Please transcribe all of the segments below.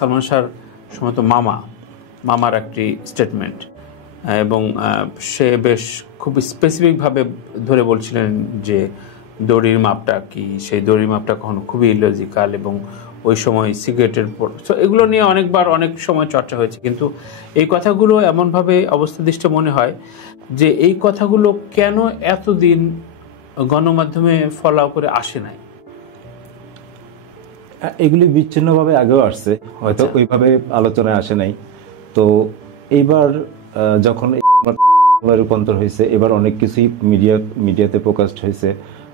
সালমান শাহর সম্ভবত মামার একটি স্টেটমেন্ট, এবং সে বেশ খুব স্পেসিফিকভাবে ধরে বলছিলেন যে দড়ির মাপটা কি, সেই দড়ির মাপটা কখনো খুবই ইলজিক্যাল, এবং ওই সময় সিগারেটের এগুলো নিয়ে অনেকবার অনেক সময় চর্চা হয়েছে। কিন্তু এই কথাগুলো এমনভাবে অবস্থাদৃষ্ট মনে হয় যে এই কথাগুলো কেন এতদিন গণমাধ্যমে ফলো করে আসে নাই। এগুলি বিচ্ছিন্নভাবে আগেও আসছে, হয়তো ওইভাবে আলোচনায় আসে নাই। তো এইবার যখন রূপান্তর হয়েছে, এবার অনেক কিছুই মিডিয়াতে প্রকাশ হয়েছে,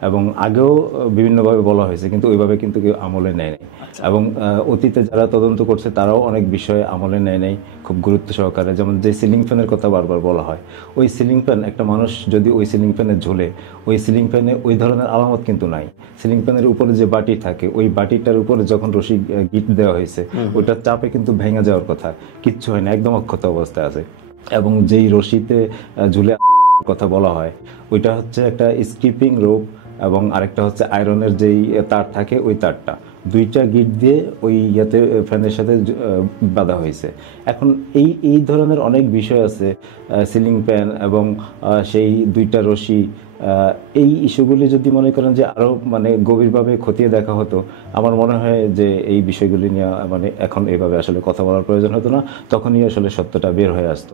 এবং আগেও বিভিন্নভাবে বলা হয়েছে, কিন্তু ওইভাবে কিন্তু কেউ আমলে নেয় নাই। এবং অতীতে যারা তদন্ত করছে তারাও অনেক বিষয়ে আমলে নেয় নাই খুব গুরুত্ব সহকারে। যেমন যে সিলিং ফ্যানের কথা বারবার বলা হয়, ওই সিলিং ফ্যান, একটা মানুষ যদি ওই সিলিং ফ্যানে ঝুলে, ওই সিলিং ফ্যানে ওই ধরনের আলামত কিন্তু নাই। সিলিং ফ্যানের উপরে যে বাটি থাকে, ওই বাটিটার উপরে যখন রশি গিট দেওয়া হয়েছে, ওইটার চাপে কিন্তু ভেঙে যাওয়ার কথা, কিচ্ছু হয় না, একদম অক্ষত অবস্থায় আছে। এবং যেই রশিতে ঝুলে কথা বলা হয়, ওইটা হচ্ছে একটা স্কিপিং রোপ, এবং আরেকটা হচ্ছে আয়রনের যেই তার থাকে, ওই তারটা দুইটা গিট দিয়ে ওই ইয়াতে ফ্যানের সাথে বাঁধা হয়েছে। এখন এই ধরনের অনেক বিষয় আছে, সিলিং ফ্যান এবং সেই দুইটা রশি, এই ইস্যুগুলি যদি মনে করেন যে আরো মানে গভীরভাবে খতিয়ে দেখা হতো, আমার মনে হয় যে এই বিষয়গুলি নিয়ে মানে এখন এইভাবে আসলে কথা বলার প্রয়োজন হতো না, তখনই আসলে সত্যটা বের হয়ে আসতো।